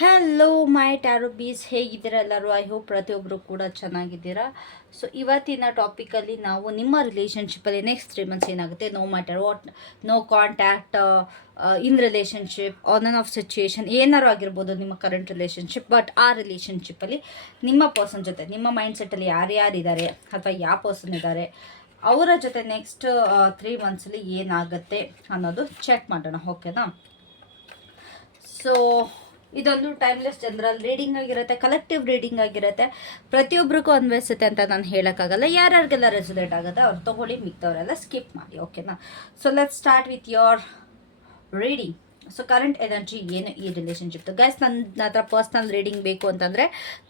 Hello my taro ಬೀಸ್ ಹೇಗಿದ್ದೀರಾ ಎಲ್ಲರೂ? I hope ಪ್ರತಿಯೊಬ್ಬರು ಕೂಡ ಚೆನ್ನಾಗಿದ್ದೀರಾ? ಸೊ ಇವತ್ತಿನ ಟಾಪಿಕಲ್ಲಿ ನಾವು ನಿಮ್ಮ ರಿಲೇಷನ್ಶಿಪ್ಪಲ್ಲಿ ನೆಕ್ಸ್ಟ್ ತ್ರೀ ಮಂತ್ಸ್ ಏನಾಗುತ್ತೆ? No matter what no contact in relationship on on off situation ಏನಾರು ಆಗಿರ್ಬೋದು ನಿಮ್ಮ ಕರೆಂಟ್ ರಿಲೇಷನ್ಶಿಪ್ ಬಟ್ ಆ ರಿಲೇಷನ್ಶಿಪ್ಪಲ್ಲಿ ನಿಮ್ಮ ಪರ್ಸನ್ ಜೊತೆ, ನಿಮ್ಮ ಮೈಂಡ್ ಸೆಟ್ಟಲ್ಲಿ ಯಾರ್ಯಾರಿದ್ದಾರೆ, ಅಥವಾ ಯಾವ ಪರ್ಸನ್ ಇದ್ದಾರೆ, ಅವರ ಜೊತೆ ನೆಕ್ಸ್ಟ್ ತ್ರೀ ಮಂತ್ಸಲ್ಲಿ ಏನಾಗುತ್ತೆ ಅನ್ನೋದು ಚೆಕ್ ಮಾಡೋಣ ಓಕೆನಾ ಸೊ ಇದೊಂದು ಟೈಮ್ಲೆಸ್ ಜನರಲ್ ರೀಡಿಂಗ್ ಆಗಿರುತ್ತೆ ಕಲೆಕ್ಟಿವ್ ರೀಡಿಂಗ್ ಆಗಿರುತ್ತೆ. ಪ್ರತಿಯೊಬ್ಬರಿಗೂ ಅನ್ವಯಿಸುತ್ತೆ ಅಂತ ನಾನು ಹೇಳೋಕ್ಕಾಗಲ್ಲ. ಯಾರ್ಯಾರಿಗೆಲ್ಲ ರೆಸಿಡೆಂಟ್ ಆಗುತ್ತೆ ಅವ್ರು ತೊಗೊಳ್ಳಿ, ಮಿಕ್ತವರೆಲ್ಲ ಸ್ಕಿಪ್ ಮಾಡಿ ಓಕೆನಾ so let start with your reading so current energy ಏನು ಈ ರಿಲೇಷನ್ಶಿಪ್ದು ಗ್ಯಾಸ್ ನನ್ನ ಹತ್ರ ಪರ್ಸ್ನಲ್ ರೀಡಿಂಗ್ ಬೇಕು ಅಂತಂದರೆ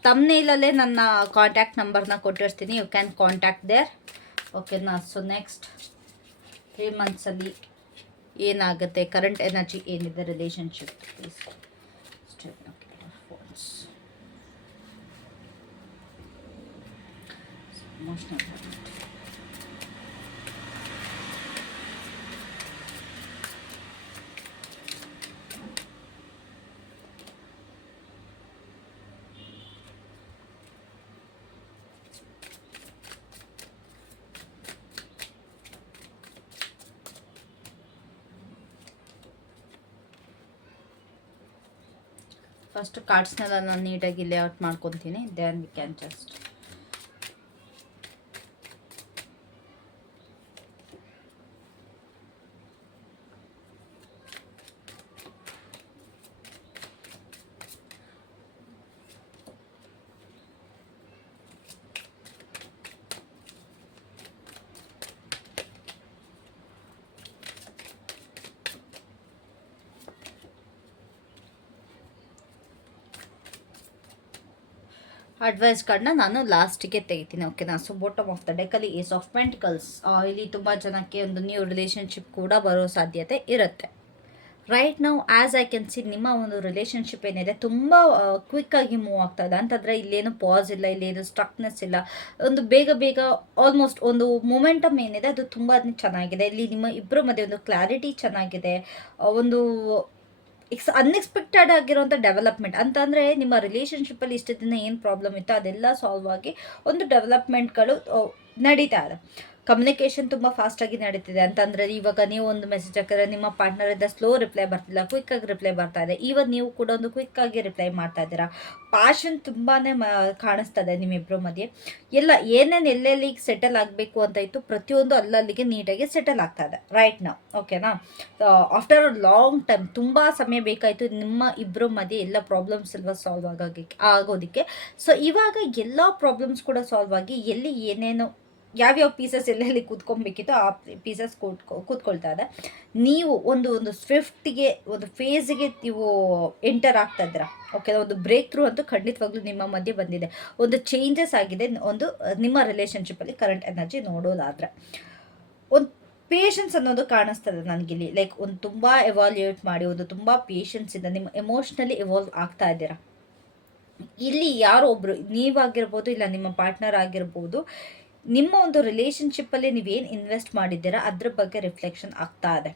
ತಮ್ಮನೇಲಲ್ಲೇ ನನ್ನ ಕಾಂಟ್ಯಾಕ್ಟ್ ನಂಬರ್ನ ಕೊಟ್ಟಿರ್ತೀನಿ. ಯು ಕ್ಯಾನ್ ಕಾಂಟ್ಯಾಕ್ಟ್ ದೇರ್ ಓಕೆನಾ ಸೊ ನೆಕ್ಸ್ಟ್ ತ್ರೀ ಮಂತ್ಸಲ್ಲಿ ಏನಾಗುತ್ತೆ? ಕರೆಂಟ್ ಎನರ್ಜಿ ಏನಿದೆ ರಿಲೇಷನ್ಶಿಪ್ ಪ್ಲೀಸ್ ಎಮೋಷನಲ್ ಫಸ್ಟ್ ಕಾರ್ಡ್ಸ್ನೆಲ್ಲ ನಾನು ನೀಟಾಗಿ ಲೇಔಟ್ ಮಾಡ್ಕೊತೀನಿ then we can just advise ಕಾರ್ಡ್ನ ನಾನು ಲಾಸ್ಟಿಗೆ ತೆಗಿತೀನಿ ಓಕೆನಾ ಸೊ ಬಾಟಮ್ ಆಫ್ ದ ಡೆಕಲ್ಲಿ ಏಸ್ ಆಫ್ ಪೆಂಟಿಕಲ್ಸ್ ಇಲ್ಲಿ ತುಂಬ ಜನಕ್ಕೆ ಒಂದು ನ್ಯೂ ರಿಲೇಷನ್ಶಿಪ್ ಕೂಡ ಬರೋ ಸಾಧ್ಯತೆ ಇರುತ್ತೆ. ರೈಟ್ ನಾವು ಆ್ಯಸ್ ಐ ಕ್ಯಾನ್ ಸಿ ನಿಮ್ಮ ಒಂದು ರಿಲೇಷನ್ಶಿಪ್ ಏನಿದೆ, ತುಂಬ ಕ್ವಿಕ್ಕಾಗಿ ಮೂವ್ ಆಗ್ತಾ ಇದೆ. ಅಂತಂದರೆ ಇಲ್ಲೇನು ಪಾಸ್ ಇಲ್ಲ, ಇಲ್ಲೇನು ಸ್ಟ್ರಕ್ನೆಸ್ ಇಲ್ಲ. ಒಂದು ಬೇಗ ಬೇಗ ಆಲ್ಮೋಸ್ಟ್ ಒಂದು ಮೊಮೆಂಟಮ್ ಏನಿದೆ, ಅದು ತುಂಬ ಚೆನ್ನಾಗಿದೆ. ಇಲ್ಲಿ ನಿಮ್ಮ ಇಬ್ಬರ ಮಧ್ಯೆ ಒಂದು ಕ್ಲಾರಿಟಿ ಚೆನ್ನಾಗಿದೆ. ಒಂದು ಎಕ್ಸ್ ಅನ್ಎಕ್ಸ್ಪೆಕ್ಟೆಡ್ ಆಗಿರುವಂಥ ಡೆವಲಪ್ಮೆಂಟ್ ಅಂತಂದರೆ ನಿಮ್ಮ ರಿಲೇಷನ್ಶಿಪ್ಪಲ್ಲಿ ಇಷ್ಟು ದಿನ ಏನು ಪ್ರಾಬ್ಲಮ್ ಇತ್ತು ಅದೆಲ್ಲ ಸಾಲ್ವ್ ಆಗಿ ಒಂದು ಡೆವಲಪ್ಮೆಂಟ್ಗಳು ನಡೀತಾ ಇದೆ. ಕಮ್ಯುನಿಕೇಷನ್ ತುಂಬ ಫಾಸ್ಟಾಗಿ ನಡೀತಿದೆ. ಅಂತಂದರೆ ಇವಾಗ ನೀವು ಒಂದು ಮೆಸೇಜ್ ಹಾಕಿದ್ರೆ ನಿಮ್ಮ ಪಾರ್ಟ್ನರಿಂದ ಸ್ಲೋ ರಿಪ್ಲೈ ಬರ್ತಿಲ್ಲ ಕ್ವಿಕ್ಕಾಗಿ ರಿಪ್ಲೈ ಬರ್ತಾ ಇದೆ. ಈವನ್ ನೀವು ಕೂಡ ಒಂದು ಕ್ವಿಕ್ಕಾಗಿ ರಿಪ್ಲೈ ಮಾಡ್ತಾ ಇದ್ದೀರಾ. ಪ್ಯಾಷನ್ ತುಂಬಾ ಕಾಣಿಸ್ತದೆ ನಿಮ್ಮಿಬ್ಬರ ಮಧ್ಯೆ. ಎಲ್ಲ ಏನೇನು ಎಲ್ಲೆಲ್ಲಿ ಸೆಟಲ್ ಆಗಬೇಕು ಅಂತ ಇತ್ತು ಪ್ರತಿಯೊಂದು ಅಲ್ಲಲ್ಲಿಗೆ ನೀಟಾಗಿ ಸೆಟಲ್ ಆಗ್ತಾ ಇದೆ. ರೈಟ್ ನಾವು ಓಕೆನಾ ಆಫ್ಟರ್ ಲಾಂಗ್ ಟೈಮ್ ತುಂಬ ಸಮಯ ಬೇಕಾಯಿತು ನಿಮ್ಮ ಇಬ್ಬರ ಮಧ್ಯೆ ಎಲ್ಲ ಪ್ರಾಬ್ಲಮ್ಸ್ ಎಲ್ಲ ಸಾಲ್ವ್ ಆಗೋಕ್ಕೆ ಆಗೋದಕ್ಕೆ. ಸೊ ಇವಾಗ ಎಲ್ಲ ಪ್ರಾಬ್ಲಮ್ಸ್ ಕೂಡ ಸಾಲ್ವ್ ಆಗಿ ಎಲ್ಲಿ ಏನೇನು ಯಾವ್ಯಾವ ಪೀಸಸ್ ಎಲ್ಲೆಲ್ಲಿ ಕೂತ್ಕೊಬೇಕಿತ್ತು ಆ ಪೀಸಸ್ ಕೂತ್ಕೊ ಕೂತ್ಕೊಳ್ತಾ ಇದೆ. ನೀವು ಒಂದು ಒಂದು ಸ್ವಿಫ್ಟ್ಗೆ ಒಂದು ಫೇಸಿಗೆ ನೀವು ಎಂಟರ್ ಆಗ್ತಾ ಇದ್ದೀರಾ? ಓಕೆ ಒಂದು ಬ್ರೇಕ್ ಥ್ರೂ ಅಂತೂ ಖಂಡಿತವಾಗ್ಲೂ ನಿಮ್ಮ ಮಧ್ಯೆ ಬಂದಿದೆ. ಒಂದು ಚೇಂಜಸ್ ಆಗಿದೆ, ಒಂದು, ನಿಮ್ಮ ರಿಲೇಷನ್ಶಿಪ್ಪಲ್ಲಿ ಕರೆಂಟ್ ಎನರ್ಜಿ ನೋಡೋದಾದ್ರೆ. ಒಂದು ಪೇಷನ್ಸ್ ಅನ್ನೋದು ಕಾಣಿಸ್ತದೆ ನನಗಿಲ್ಲಿ. ಲೈಕ್ ಒಂದು ತುಂಬ ಎವಾಲ್ಯೂಯೇಟ್ ಮಾಡಿ, ಒಂದು ತುಂಬ ಪೇಷನ್ಸ್ ಇದೆ ನಿಮ್ಮ ಎಮೋಷ್ನಲಿ ಎವಾಲ್ವ್ ಆಗ್ತಾ ಇದ್ದೀರಾ? ಇಲ್ಲಿ ಯಾರೋ ಒಬ್ರು ನೀವಾಗಿರ್ಬೋದು ಇಲ್ಲ ನಿಮ್ಮ ಪಾರ್ಟ್ನರ್ ಆಗಿರ್ಬೋದು ನಿಮ್ಮ ಒಂದು ರಿಲೇಷನ್ಶಿಪ್ಪಲ್ಲಿ ನೀವೇನು ಇನ್ವೆಸ್ಟ್ ಮಾಡಿದ್ದೀರಾ, ಅದ್ರ ಬಗ್ಗೆ ರಿಫ್ಲೆಕ್ಷನ್ ಆಗ್ತಾ ಇದೆ.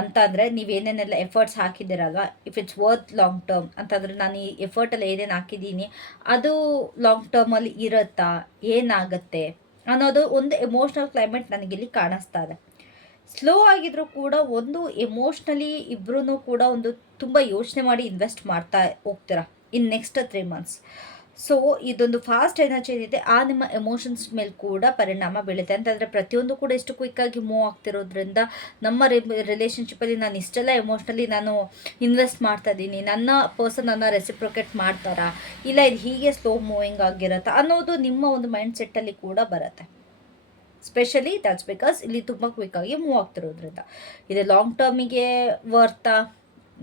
ಅಂತಂದರೆ ನೀವು ನೀವೇನೇನೆಲ್ಲ efforts ಹಾಕಿದ್ದೀರಲ್ವ? If it's worth long term ಅಂತಂದರೆ ನಾನು ಈ ಎಫರ್ಟಲ್ಲಿ ಏನೇನು ಹಾಕಿದ್ದೀನಿ, ಅದು ಲಾಂಗ್ ಟರ್ಮಲ್ಲಿ ಇರುತ್ತಾ? ಏನಾಗುತ್ತೆ? ಅನ್ನೋದು ಒಂದು ಎಮೋಷ್ನಲ್ ಕ್ಲೈಮೇಟ್ ನನಗಿಲ್ಲಿ ಕಾಣಿಸ್ತಾ ಇದೆ. ಸ್ಲೋ ಆಗಿದ್ರೂ ಕೂಡ ಒಂದು ಎಮೋಷ್ನಲಿ ಇಬ್ಬರೂ ಕೂಡ ಒಂದು ತುಂಬ ಯೋಚನೆ ಮಾಡಿ ಇನ್ವೆಸ್ಟ್ ಮಾಡ್ತಾ ಹೋಗ್ತೀರಾ in next three months so ಇದೊಂದು ಫಾಸ್ಟ್ ಎನರ್ಜಿ ಏನಿದೆ, ಆ ನಿಮ್ಮ ಎಮೋಷನ್ಸ್ ಮೇಲೆ ಕೂಡ ಪರಿಣಾಮ ಬೀಳುತ್ತೆ. ಅಂತಂದರೆ ಪ್ರತಿಯೊಂದು ಕೂಡ ಎಷ್ಟು ಕ್ವಿಕ್ಕಾಗಿ ಮೂವ್ ಆಗ್ತಿರೋದ್ರಿಂದ ನಮ್ಮ ರಿಲೇಷನ್ಶಿಪ್ಪಲ್ಲಿ ನಾನು ಇಷ್ಟೆಲ್ಲ ಎಮೋಷ್ನಲಿ ನಾನು ಇನ್ವೆಸ್ಟ್ ಮಾಡ್ತಾ ಇದ್ದೀನಿ, ನನ್ನ ಪರ್ಸನ್ ನನ್ನ ರೆಸಿಪ್ರೊಕೇಟ್ ಮಾಡ್ತಾರಾ, ಇಲ್ಲ ಇದು ಹೀಗೆ ಸ್ಲೋ ಮೂವಿಂಗ್ ಆಗಿರತ್ತಾ ಅನ್ನೋದು ನಿಮ್ಮ ಒಂದು ಮೈಂಡ್ ಸೆಟ್ಟಲ್ಲಿ ಕೂಡ ಬರುತ್ತೆ. ಸ್ಪೆಷಲಿ ದಟ್ಸ್ ಬಿಕಾಸ್ ಇಲ್ಲಿ ತುಂಬ ಕ್ವಿಕ್ಕಾಗಿ ಮೂವ್ ಆಗ್ತಿರೋದ್ರಿಂದ. ಇದು ಲಾಂಗ್ ಟರ್ಮಿಗೆ ವರ್ತಾ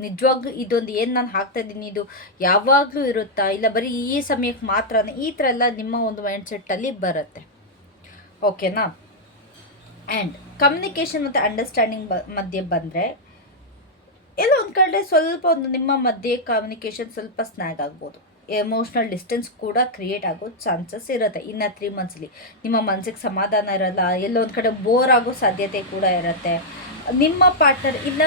ನಿಜವಾಗ್ಲೂ ಇದೊಂದು ಏನು ನಾನು ಹಾಕ್ತಾ ಇದ್ದೀನಿ, ಇದು ಯಾವಾಗಲೂ ಇರುತ್ತಾ? ಇಲ್ಲ ಬರೀ ಈ ಸಮಯಕ್ಕೆ ಮಾತ್ರನೇ? ಈ ಥರ ಎಲ್ಲ ನಿಮ್ಮ ಒಂದು ಮೈಂಡ್ ಸೆಟ್ಟಲ್ಲಿ ಬರುತ್ತೆ. ಓಕೆನಾ ಆ್ಯಂಡ್ ಕಮ್ಯುನಿಕೇಷನ್ ಮತ್ತು ಅಂಡರ್ಸ್ಟ್ಯಾಂಡಿಂಗ್ ಬ, ಮಧ್ಯೆ ಬಂದರೆ, ಎಲ್ಲ ಒಂದು ಕಡೆ ಸ್ವಲ್ಪ ಒಂದು ನಿಮ್ಮ ಮಧ್ಯೆ ಕಮ್ಯುನಿಕೇಷನ್ ಸ್ವಲ್ಪ ಸ್ನ್ಯಾಗ್ ಆಗ್ಬೋದು. ಎಮೋಷ್ನಲ್ ಡಿಸ್ಟೆನ್ಸ್ ಕೂಡ ಕ್ರಿಯೇಟ್ ಆಗೋ ಚಾನ್ಸಸ್ ಇರುತ್ತೆ. ಇನ್ನು ತ್ರೀ ಮಂತ್ಸಲ್ಲಿ ನಿಮ್ಮ ಮನಸ್ಸಿಗೆ ಸಮಾಧಾನ ಇರಲ್ಲ ಒಂದು ಕಡೆ ಬೋರ್ ಆಗೋ ಸಾಧ್ಯತೆ ಕೂಡ ಇರುತ್ತೆ. ನಿಮ್ಮ ಪಾರ್ಟ್ನರ್ ಇಲ್ಲ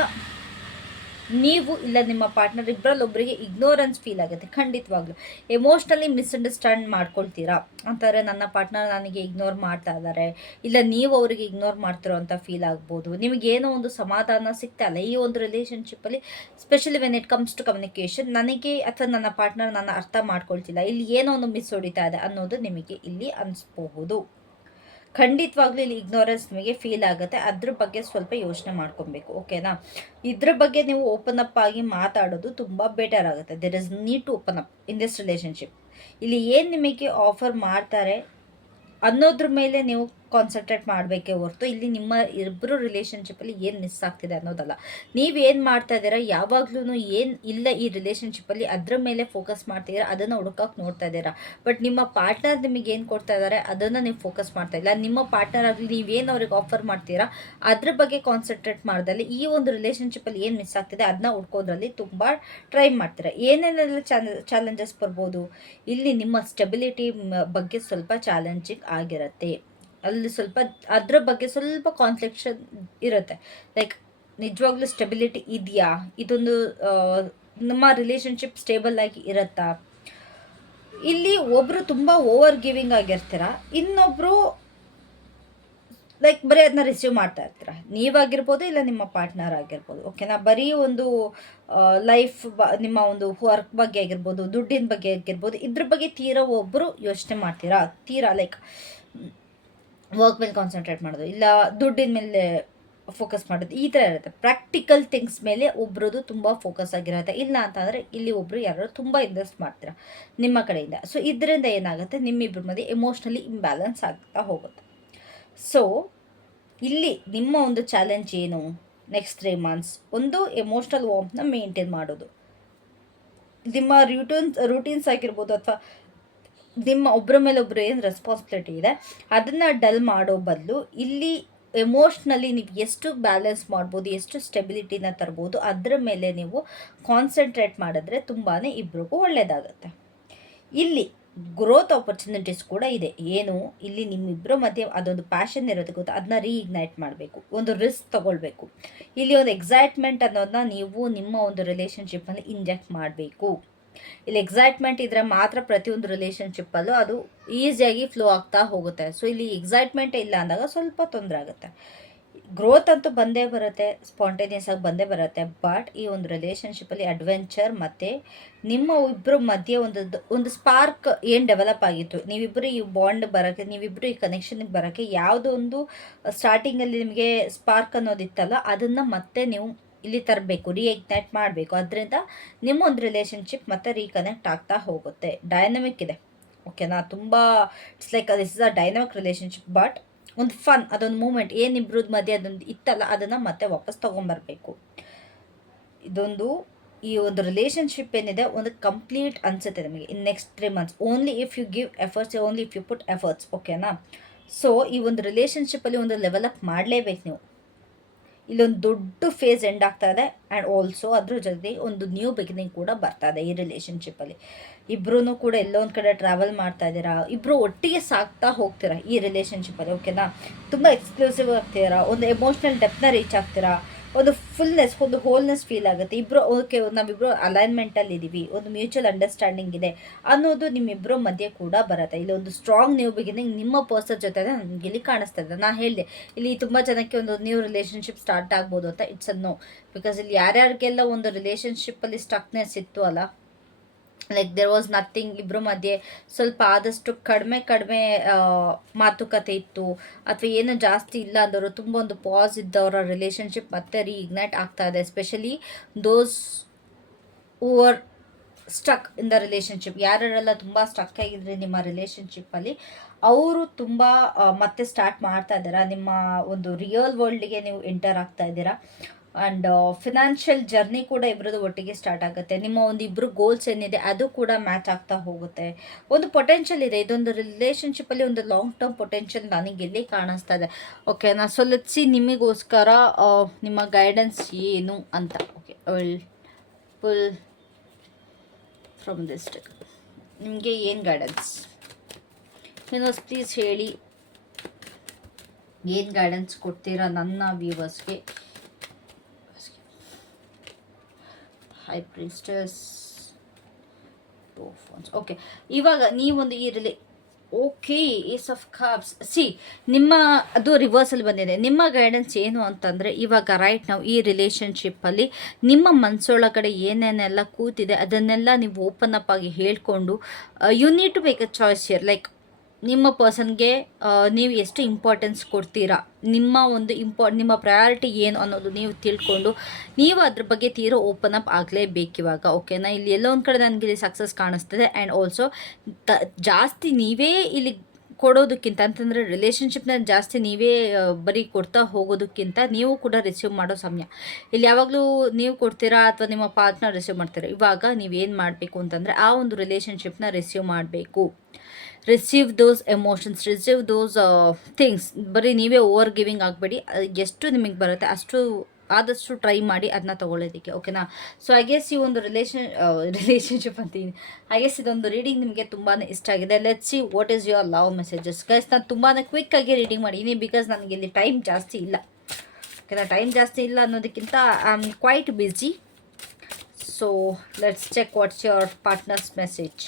ನೀವು ಇಲ್ಲ ನಿಮ್ಮ ಪಾರ್ಟ್ನರ್ ಇಬ್ಬರಲ್ಲಿ ಒಬ್ಬರಿಗೆ ಇಗ್ನೋರೆನ್ಸ್ ಫೀಲ್ ಆಗುತ್ತೆ, ಖಂಡಿತವಾಗ್ಲೂ. ಎಮೋಷ್ನಲಿ ಮಿಸ್ಅಂಡರ್ಸ್ಟ್ಯಾಂಡ್ ಮಾಡ್ಕೊಳ್ತೀರಾ? ಅಂತಾರೆ, ನನ್ನ ಪಾರ್ಟ್ನರ್ ನನಗೆ ಇಗ್ನೋರ್ ಮಾಡ್ತಾ ಇದ್ದಾರೆ ಇಲ್ಲ, ನೀವು ಅವರಿಗೆ ಇಗ್ನೋರ್ ಮಾಡ್ತಿರೋ ಅಂತ ಫೀಲ್ ಆಗ್ಬೋದು. ನಿಮಗೇನೋ ಒಂದು ಸಮಾಧಾನ ಸಿಗ್ತಾ ಇಲ್ಲ. ಈ ಒಂದು ರಿಲೇಷನ್ಶಿಪ್ಪಲ್ಲಿ specially when it comes to communication ನನಗೆ ಅಥವಾ ನನ್ನ ಪಾರ್ಟ್ನರ್ ನನ್ನ ಅರ್ಥ ಮಾಡ್ಕೊಳ್ತಿಲ್ಲ. ಇಲ್ಲಿ ಏನೋ ಒಂದು ಮಿಸ್ ಹೊಡಿತಾ ಇದೆ ಅನ್ನೋದು ನಿಮಗೆ ಇಲ್ಲಿ ಅನಿಸ್ಬಹುದು. ಖಂಡಿತವಾಗ್ಲೂ ಇಲ್ಲಿ ಇಗ್ನೋರೆನ್ಸ್ ನಿಮಗೆ ಫೀಲ್ ಆಗುತ್ತೆ. ಅದ್ರ ಬಗ್ಗೆ ಸ್ವಲ್ಪ ಯೋಚನೆ ಮಾಡ್ಕೊಬೇಕು ಓಕೆನಾ ಇದ್ರ ಬಗ್ಗೆ ನೀವು ಓಪನ್ ಅಪ್ ಆಗಿ ಮಾತಾಡೋದು ತುಂಬ ಬೆಟರ್ ಆಗುತ್ತೆ. There is need to open up in this relationship ಇಲ್ಲಿ ಏನು ನಿಮಗೆ ಆಫರ್ ಮಾಡ್ತಾರೆ ಅನ್ನೋದ್ರ ಮೇಲೆ ನೀವು ಕಾನ್ಸಂಟ್ರೇಟ್ ಮಾಡಬೇಕೇ ಹೊರತು ಇಲ್ಲಿ ನಿಮ್ಮ ಇಬ್ಬರು ರಿಲೇಷನ್ಶಿಪ್ಪಲ್ಲಿ ಏನು ಮಿಸ್ ಆಗ್ತಿದೆ ಅನ್ನೋದಲ್ಲ. ನೀವೇನು ಮಾಡ್ತಾ ಇದ್ದೀರಾ ಯಾವಾಗ್ಲೂ ಏನು ಇಲ್ಲ ಈ ರಿಲೇಷನ್ಶಿಪ್ಪಲ್ಲಿ ಅದರ ಮೇಲೆ ಫೋಕಸ್ ಮಾಡ್ತಿದ್ದೀರಾ ಅದನ್ನು ಹುಡುಕಕ್ಕೆ ನೋಡ್ತಾ ಇದ್ದೀರಾ. ಬಟ್ ನಿಮ್ಮ ಪಾರ್ಟ್ನರ್ ನಿಮಗೆ ಏನು ಕೊಡ್ತಾ ಇದ್ದಾರೆ, ಅದನ್ನು ನೀವು ಫೋಕಸ್ ಮಾಡ್ತಾ ಇಲ್ಲ. ನಿಮ್ಮ ಪಾರ್ಟ್ನರ್ ಆಗಲಿ ನೀವೇನು ಅವ್ರಿಗೆ ಆಫರ್ ಮಾಡ್ತೀರಾ, ಅದ್ರ ಬಗ್ಗೆ ಕಾನ್ಸಂಟ್ರೇಟ್ ಮಾಡ್ದಲ್ಲಿ ಈ ಒಂದು ರಿಲೇಷನ್ಶಿಪ್ಪಲ್ಲಿ ಏನು ಮಿಸ್ ಆಗ್ತಿದೆ ಅದನ್ನ ಹುಡ್ಕೋದ್ರಲ್ಲಿ ತುಂಬ ಟ್ರೈ ಮಾಡ್ತೀರಾ. ಏನೇನೆಲ್ಲ ಚಾಲೆಂಜಸ್ ಬರ್ಬೋದು? ಇಲ್ಲಿ ನಿಮ್ಮ ಸ್ಟೆಬಿಲಿಟಿ ಬಗ್ಗೆ ಸ್ವಲ್ಪ ಚಾಲೆಂಜಿಂಗ್ ಆಗಿರುತ್ತೆ. ಅಲ್ಲಿ ಸ್ವಲ್ಪ, ಅದ್ರ ಬಗ್ಗೆ ಸ್ವಲ್ಪ ಕಾನ್ಫ್ಲಿಕ್ಷನ್ ಇರುತ್ತೆ. ಲೈಕ್ ನಿಜವಾಗ್ಲೂ ಸ್ಟೆಬಿಲಿಟಿ ಇದೆಯಾ? ಇದೊಂದು ನಮ್ಮ ರಿಲೇಷನ್ಶಿಪ್ ಸ್ಟೇಬಲ್ ಆಗಿ ಇರುತ್ತಾ? ಇಲ್ಲಿ ಒಬ್ಬರು ತುಂಬ ಓವರ್ ಗಿವಿಂಗ್ ಆಗಿರ್ತೀರ? ಇನ್ನೊಬ್ಬರು ಲೈಕ್ ಬರೀ ಅದನ್ನ ರಿಸೀವ್ ಮಾಡ್ತಾ ಇರ್ತೀರ? ನೀವಾಗಿರ್ಬೋದು ಇಲ್ಲ ನಿಮ್ಮ ಪಾರ್ಟ್ನರ್ ಆಗಿರ್ಬೋದು. ಓಕೆನಾ ಬರೀ ಒಂದು ಲೈಫ್ ನಿಮ್ಮ ಒಂದು ವರ್ಕ್ ಬಗ್ಗೆ ಆಗಿರ್ಬೋದು, ದುಡ್ಡಿನ ಬಗ್ಗೆ ಆಗಿರ್ಬೋದು, ಇದ್ರ ಬಗ್ಗೆ ತೀರಾ ಒಬ್ಬರು ಯೋಚನೆ ಮಾಡ್ತೀರಾ? ತೀರಾ ಲೈಕ್ ವರ್ಕ್ ಮೇಲೆ ಕಾನ್ಸಂಟ್ರೇಟ್ ಮಾಡೋದು. ಇಲ್ಲ ದುಡ್ಡಿನ ಮೇಲೆ ಫೋಕಸ್ ಮಾಡೋದು. ಈ ಥರ ಇರುತ್ತೆ. ಪ್ರಾಕ್ಟಿಕಲ್ ಥಿಂಗ್ಸ್ ಮೇಲೆ ಒಬ್ರದ್ದು ತುಂಬ ಫೋಕಸ್ ಆಗಿರುತ್ತೆ. ಇಲ್ಲ ಅಂತಂದರೆ ಇಲ್ಲಿ ಒಬ್ಬರು ಯಾರು ತುಂಬ ಇನ್ವೆಸ್ಟ್ ಮಾಡ್ತೀರಾ ನಿಮ್ಮ ಕಡೆಯಿಂದ. ಸೊ ಇದರಿಂದ ಏನಾಗುತ್ತೆ? ನಿಮ್ಮಿಬ್ಬರ ಮಧ್ಯೆ ಎಮೋಷ್ನಲಿ ಇಂಬ್ಯಾಲೆನ್ಸ್ ಆಗ್ತಾ ಹೋಗುತ್ತೆ. ಸೊ ಇಲ್ಲಿ ನಿಮ್ಮ ಒಂದು ಚಾಲೆಂಜ್ ಏನು? ನೆಕ್ಸ್ಟ್ ತ್ರೀ ಮಂತ್ಸ್ ಒಂದು ಎಮೋಷ್ನಲ್ ವಾಮ್ನ ಮೇಂಟೈನ್ ಮಾಡೋದು. ನಿಮ್ಮ ರೂಟೀನ್ಸ್ ರೂಟೀನ್ಸ್ ಆಗಿರ್ಬೋದು ಅಥವಾ ನಿಮ್ಮ ಒಬ್ಬರ ಮೇಲೆ ಒಬ್ಬರು ಏನು ರೆಸ್ಪಾನ್ಸಿಬಿಲಿಟಿ ಇದೆ, ಅದನ್ನು ಡಲ್ ಮಾಡೋ ಬದಲು ಇಲ್ಲಿ ಎಮೋಷ್ನಲಿ ನೀವು ಎಷ್ಟು ಬ್ಯಾಲೆನ್ಸ್ ಮಾಡ್ಬೋದು, ಎಷ್ಟು ಸ್ಟೆಬಿಲಿಟಿನ ತರ್ಬೋದು, ಅದರ ಮೇಲೆ ನೀವು ಕಾನ್ಸಂಟ್ರೇಟ್ ಮಾಡಿದ್ರೆ ತುಂಬಾ ಇಬ್ರಿಗೂ ಒಳ್ಳೆಯದಾಗುತ್ತೆ ಇಲ್ಲಿ ಗ್ರೋತ್ ಆಪರ್ಚುನಿಟೀಸ್ ಕೂಡ ಇದೆ. ಏನು? ಇಲ್ಲಿ ನಿಮ್ಮಿಬ್ಬರ ಮಧ್ಯೆ ಅದೊಂದು ಪ್ಯಾಷನ್ ಇರೋದು ಗೊತ್ತು? ಅದನ್ನ ರೀಇಗ್ನೈಟ್ ಮಾಡಬೇಕು. ಒಂದು ರಿಸ್ಕ್ ತಗೊಳ್ಬೇಕು. ಇಲ್ಲಿ ಒಂದು ಎಕ್ಸೈಟ್ಮೆಂಟ್ ಅನ್ನೋದನ್ನ ನೀವು ನಿಮ್ಮ ಒಂದು ರಿಲೇಷನ್ಶಿಪ್ಪಲ್ಲಿ ಇಂಜೆಕ್ಟ್ ಮಾಡಬೇಕು. ಇಲ್ಲಿ ಎಕ್ಸೈಟ್ಮೆಂಟ್ ಇದ್ರೆ ಮಾತ್ರ ಪ್ರತಿಯೊಂದು ರಿಲೇಷನ್ಶಿಪ್ಪಲ್ಲೂ ಅದು ಈಸಿಯಾಗಿ ಫ್ಲೋ ಆಗ್ತಾ ಹೋಗುತ್ತೆ. ಸೊ ಇಲ್ಲಿ ಎಕ್ಸೈಟ್ಮೆಂಟ್ ಇಲ್ಲ ಅಂದಾಗ ಸ್ವಲ್ಪ ತೊಂದರೆ ಆಗುತ್ತೆ. ಗ್ರೋತ್ ಅಂತೂ ಬಂದೇ ಬರುತ್ತೆ ಸ್ಪಾಂಟೇನಿಯಸ್ ಆಗಿ ಬಂದೇ ಬರುತ್ತೆ ಬಟ್ ಈ ಒಂದು ರಿಲೇಷನ್ಶಿಪ್ಪಲ್ಲಿ ಅಡ್ವೆಂಚರ್ ಮತ್ತು ನಿಮ್ಮ ಇಬ್ಬರ ಮಧ್ಯೆ ಒಂದು ಒಂದು ಸ್ಪಾರ್ಕ್ ಏನು ಡೆವಲಪ್ ಆಗಿತ್ತು? ನೀವಿಬ್ಬರು ಈ ಬಾಂಡ್ ಬರೋಕ್ಕೆ ನೀವಿಬ್ಬರು ಈ ಕನೆಕ್ಷನ್ಗೆ ಬರೋಕ್ಕೆ ಯಾವುದೋ ಒಂದು ಸ್ಟಾರ್ಟಿಂಗಲ್ಲಿ ನಿಮಗೆ ಸ್ಪಾರ್ಕ್ ಅನ್ನೋದಿತ್ತಲ್ಲ, ಅದನ್ನು ಮತ್ತೆ ನೀವು ಇಲ್ಲಿ ತರಬೇಕು ರೀಎಗ್ನೈಟ್ ಮಾಡಬೇಕು. ಅದರಿಂದ ನಿಮ್ಮ ಒಂದು ರಿಲೇಶನ್ಶಿಪ್ ಮತ್ತೆ ರೀಕನೆಕ್ಟ್ ಆಗ್ತಾ ಹೋಗುತ್ತೆ. ಡೈನಮಿಕ್ ಇದೆ. ಓಕೆನಾ ತುಂಬ it's like this is a dynamic relationship but ಒಂದು ಫನ್ ಅದೊಂದು ಮೂಮೆಂಟ್ ಏನಿಬ್ರದ್ದು ಮಧ್ಯೆ ಅದೊಂದು ಇತ್ತಲ್ಲ, ಅದನ್ನು ಮತ್ತೆ ವಾಪಸ್ ತೊಗೊಂಬರ್ಬೇಕು. ಇದೊಂದು, ಈ ಒಂದು ರಿಲೇಷನ್ಶಿಪ್ ಏನಿದೆ, ಒಂದು ಕಂಪ್ಲೀಟ್ ಅನಿಸುತ್ತೆ ನಿಮಗೆ in next three months only if you give efforts only if you put efforts ಓಕೆನಾ ಸೊ ಈ ಒಂದು ರಿಲೇಷನ್ಶಿಪ್ಪಲ್ಲಿ ಒಂದು ಲೆವೆಲಪ್ ಮಾಡಲೇಬೇಕು ನೀವು. ಇಲ್ಲೊಂದು ದೊಡ್ಡ ಫೇಸ್ ಎಂಡ್ ಆಗ್ತಾ ಇದೆ ಆ್ಯಂಡ್ ಆಲ್ಸೋ ಅದ್ರ ಜೊತೆ ಒಂದು ನ್ಯೂ ಬಿಗಿನಿಂಗ್ ಕೂಡ ಬರ್ತಾ ಇದೆ ಈ ರಿಲೇಷನ್ಶಿಪ್ಪಲ್ಲಿ ಇಬ್ಬರೂ ಕೂಡ ಎಲ್ಲೋ ಒಂದು ಕಡೆ ಟ್ರಾವೆಲ್ ಮಾಡ್ತಾ ಇದ್ದೀರಾ? ಇಬ್ಬರು ಒಟ್ಟಿಗೆ ಸಾಕ್ತಾ ಹೋಗ್ತೀರಾ ಈ ರಿಲೇಷನ್ಶಿಪ್ಪಲ್ಲಿ ಓಕೆನಾ ತುಂಬ ಎಕ್ಸ್ಕ್ಲೂಸಿವ್ ಆಗ್ತೀರಾ? ಒಂದು ಎಮೋಷ್ನಲ್ ಡೆಪ್ನ ರೀಚ್ ಆಗ್ತೀರಾ? ಒಂದು ಫುಲ್ನೆಸ್ ಒಂದು ಹೋಲ್ನೆಸ್ ಫೀಲ್ ಆಗುತ್ತೆ. ಇಬ್ಬರು ಓಕೆ ನಾವಿಬ್ಬರು ಅಲೈನ್ಮೆಂಟಲ್ಲಿ ಇದ್ದೀವಿ ಒಂದು ಮ್ಯೂಚುವಲ್ ಅಂಡರ್ಸ್ಟ್ಯಾಂಡಿಂಗ್ ಇದೆ. ಅನ್ನೋದು ನಿಮ್ಮಿಬ್ಬರ ಮಧ್ಯೆ ಕೂಡ ಬರುತ್ತೆ. ಇಲ್ಲಿ ಒಂದು ಸ್ಟ್ರಾಂಗ್ ನ್ಯೂ ಬಿಗಿನಿಂಗ್ ನಿಮ್ಮ ಪರ್ಸನ್ ಜೊತೆ ನನಗೆ ಇಲ್ಲಿ ಕಾಣಿಸ್ತಾ ಇದೆ. ನಾನು ಹೇಳಿದೆ, ಇಲ್ಲಿ ತುಂಬ ಜನಕ್ಕೆ ಒಂದು ನ್ಯೂ ರಿಲೇಷನ್ಶಿಪ್ ಸ್ಟಾರ್ಟ್ ಆಗ್ಬೋದು ಅಂತ. ಇಟ್ಸ್ ಅ ನೋ ಬಿಕಾಸ್ ಇಲ್ಲಿ ಯಾರ್ಯಾರಿಗೆಲ್ಲ ಒಂದು ರಿಲೇಷನ್ಶಿಪ್ಪಲ್ಲಿ ಸ್ಟಕ್ನೆಸ್ ಇತ್ತು ಅಲ್ಲ ಲೈಕ್ ದೇರ್ ವಾಸ್ ನಥಿಂಗ್ ಇಬ್ಬರ ಮಧ್ಯೆ ಸ್ವಲ್ಪ ಆದಷ್ಟು ಕಡಿಮೆ ಕಡಿಮೆ ಮಾತುಕತೆ ಇತ್ತು. ಅಥವಾ ಏನು ಜಾಸ್ತಿ ಇಲ್ಲ ಅಂದವರು, ತುಂಬ ಒಂದು ಪಾಸ್ ಇದ್ದವರ ರಿಲೇಷನ್ಶಿಪ್ ಮತ್ತೆ ರೀಇಗ್ನೈಟ್ ಆಗ್ತಾ ಇದೆ. Especially those over stuck in the relationship ಯಾರ್ಯಾರೆಲ್ಲ ತುಂಬ ಸ್ಟಕ್ ಆಗಿದ್ರೆ ನಿಮ್ಮ ರಿಲೇಷನ್ಶಿಪ್ಪಲ್ಲಿ ಅವರು ತುಂಬ ಮತ್ತೆ ಸ್ಟಾರ್ಟ್ ಮಾಡ್ತಾ ಇದ್ದೀರಾ? ನಿಮ್ಮ ಒಂದು ರಿಯಲ್ ವರ್ಲ್ಡ್ಗೆ ನೀವು ಎಂಟರ್ ಆಗ್ತಾ ಇದ್ದೀರಾ? ಆ್ಯಂಡ್ ಫಿನಾನ್ಷಿಯಲ್ ಜರ್ನಿ ಕೂಡ ಇಬ್ಬರದ್ದು ಒಟ್ಟಿಗೆ ಸ್ಟಾರ್ಟ್ ಆಗುತ್ತೆ. ನಿಮ್ಮ ಒಂದು ಇಬ್ಬರು ಗೋಲ್ಸ್ ಏನಿದೆ ಅದು ಕೂಡ ಮ್ಯಾಚ್ ಆಗ್ತಾ ಹೋಗುತ್ತೆ. ಒಂದು ಪೊಟೆನ್ಷಿಯಲ್ ಇದೆ. ಇದೊಂದು ರಿಲೇಷನ್ಶಿಪ್ಪಲ್ಲಿ ಒಂದು ಲಾಂಗ್ ಟರ್ಮ್ ಪೊಟೆನ್ಷಿಯಲ್ ನನಗೆ ಇಲ್ಲಿ ಕಾಣಿಸ್ತಾ ಇದೆ. ಓಕೆ ನಾ ಸೊ ಸಿ ನಿಮಗೋಸ್ಕರ ನಿಮ್ಮ ಗೈಡೆನ್ಸ್ ಏನು ಅಂತ. Okay will full from this ನಿಮಗೆ ಏನು ಗೈಡೆನ್ಸ್ ಇನ್ನೊಂದು ಪ್ಲೀಸ್ ಹೇಳಿ. ಏನು ಗೈಡೆನ್ಸ್ ಕೊಡ್ತೀರಾ ನನ್ನ ವ್ಯೂವರ್ಸ್ಗೆ ಹೈ ಪ್ರಿಸ್ಟಸ್ ಓಕೆ ಇವಾಗ ನೀವೊಂದು ಈ relay okay ace of cups see ನಿಮ್ಮ, ಅದು ರಿವರ್ಸಲ್ ಬಂದಿದೆ. ನಿಮ್ಮ ಗೈಡೆನ್ಸ್ ಏನು ಅಂತಂದರೆ, ಇವಾಗ ರೈಟ್ ನಾವು ಈ ರಿಲೇಷನ್ಶಿಪ್ಪಲ್ಲಿ ನಿಮ್ಮ ಮನಸ್ಸೊಳಗಡೆ ಏನೇನೆಲ್ಲ ಕೂತಿದೆ, ಅದನ್ನೆಲ್ಲ ನೀವು ಓಪನ್ ಅಪ್ ಆಗಿ ಹೇಳಿಕೊಂಡು you need to make a choice here like ನಿಮ್ಮ ಪರ್ಸನ್ಗೆ ನೀವು ಎಷ್ಟು ಇಂಪಾರ್ಟೆನ್ಸ್ ಕೊಡ್ತೀರಾ? ನಿಮ್ಮ ಒಂದು ಇಂಪಾ ನಿಮ್ಮ ಪ್ರಯಾರಿಟಿ ಏನು ಅನ್ನೋದು ನೀವು ತಿಳ್ಕೊಂಡು ನೀವು ಅದ್ರ ಬಗ್ಗೆ ತೀರಾ ಓಪನ್ ಅಪ್ ಆಗಲೇಬೇಕು ಇವಾಗ ಓಕೆನಾ ಇಲ್ಲಿ ಎಲ್ಲೋ ಒಂದು ಕಡೆ ನನಗೆ ಇಲ್ಲಿ ಸಕ್ಸಸ್ ಕಾಣಿಸ್ತದೆ ಆ್ಯಂಡ್ ಆಲ್ಸೋ ತ, ಜಾಸ್ತಿ ನೀವೇ ಇಲ್ಲಿ ಕೊಡೋದಕ್ಕಿಂತ ಅಂತಂದರೆ ರಿಲೇಷನ್ಶಿಪ್ನ ಜಾಸ್ತಿ ನೀವೇ ಬರೀ ಕೊಡ್ತಾ ಹೋಗೋದಕ್ಕಿಂತ ನೀವು ಕೂಡ ರಿಸೀವ್ ಮಾಡೋ ಸಮಯ. ಇಲ್ಲಿ ಯಾವಾಗಲೂ ನೀವು ಕೊಡ್ತೀರಾ ಅಥವಾ ನಿಮ್ಮ ಪಾರ್ಟ್ನರ್ ರಿಸೀವ್ ಮಾಡ್ತೀರಾ? ಇವಾಗ ನೀವೇನು ಮಾಡಬೇಕು ಅಂತಂದರೆ ಆ ಒಂದು ರಿಲೇಷನ್ಶಿಪ್ನ ರಿಸೀವ್ ಮಾಡಬೇಕು. Receive those emotions receive those things ಬರೀ ನೀವೇ ಓವರ್ ಗಿವಿಂಗ್ ಆಗಬೇಡಿ ಎಷ್ಟು ನಿಮಗೆ ಬರುತ್ತೆ, ಅಷ್ಟು, ಆದಷ್ಟು ಟ್ರೈ ಮಾಡಿ ಅದನ್ನ ತೊಗೊಳ್ಳೋದಕ್ಕೆ ಓಕೆನಾ ಸೊ ಐ ಗೆಸ್ ಈ ಒಂದು ರಿಲೇಷನ್ ರಿಲೇಷನ್ಶಿಪ್ ಅಂತೀನಿ ಐ ಗೆಸ್ ಇದೊಂದು ರೀಡಿಂಗ್ ನಿಮಗೆ ತುಂಬಾ ಇಷ್ಟ ಆಗಿದೆ. Let see what is your love messages guys ನಾನು ತುಂಬಾ ಕ್ವಿಕ್ಕಾಗಿ ರೀಡಿಂಗ್ ಮಾಡಿದ್ದೀನಿ ಬಿಕಾಸ್ ನನಗೆ ಇಲ್ಲಿ ಟೈಮ್ ಜಾಸ್ತಿ ಇಲ್ಲ. ಓಕೆನಾ ಟೈಮ್ ಜಾಸ್ತಿ ಇಲ್ಲ ಅನ್ನೋದಕ್ಕಿಂತ I am quite busy so let's check what's your partner's message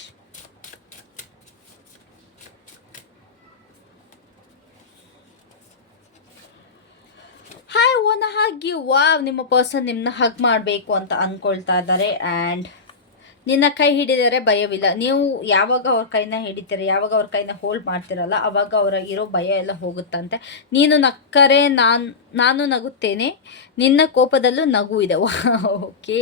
one hug you wow ನಿಮ್ಮ ಪರ್ಸನ್ ನಿಮ್ಮನ್ನ ಹಗ್ ಮಾಡಬೇಕು ಅಂತ ಅಂದ್ಕೊಳ್ತಾ ಇದ್ದಾರೆ. ಆ್ಯಂಡ್ ನಿನ್ನ ಕೈ ಹಿಡಿದರೆ ಭಯವಿಲ್ಲ. ನೀವು ಯಾವಾಗ ಅವ್ರ ಕೈನ ಹಿಡಿತೀರ, ಯಾವಾಗ ಅವ್ರ ಕೈನ ಹೋಲ್ಡ್ ಮಾಡ್ತಿರಲ್ಲ, ಅವಾಗ ಅವರ ಇರೋ ಭಯ ಎಲ್ಲ ಹೋಗುತ್ತಂತೆ. ನೀನು ನಕ್ಕರೆ, ನಾನು ನಾನು ನಗುತ್ತೇನೆ, ನಿನ್ನ ಕೋಪದಲ್ಲೂ ನಗು ಇದೆ. ಓಕೆ.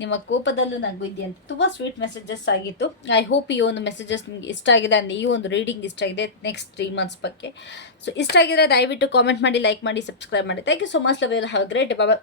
ನಿಮ್ಮ ಕೋಪದಲ್ಲೂ ನಗು ಇದೆ ಅಂತ ತುಂಬ ಸ್ವೀಟ್ ಮೆಸೇಜಸ್ ಆಗಿತ್ತು. ಐ ಹೋಪ್ ಈ ಒಂದು ಮೆಸೇಜಸ್ ನಿಮಗೆ ಇಷ್ಟ ಆಗಿದೆ ಅಂದರೆ ಈ ಒಂದು ರೀಡಿಂಗ್ ಇಷ್ಟ ಆಗಿದೆ ನೆಕ್ಸ್ಟ್ ತ್ರೀ ಮಂತ್ಸ್ ಬಗ್ಗೆ. ಸೊ ಇಷ್ಟ ಆಗಿದ್ರೆ ದಯವಿಟ್ಟು ಕಾಮೆಂಟ್ ಮಾಡಿ ಲೈಕ್ ಮಾಡಿ ಸಬ್ಸ್ಕ್ರೈಬ್ ಮಾಡಿ. Thank you so much love have great Baba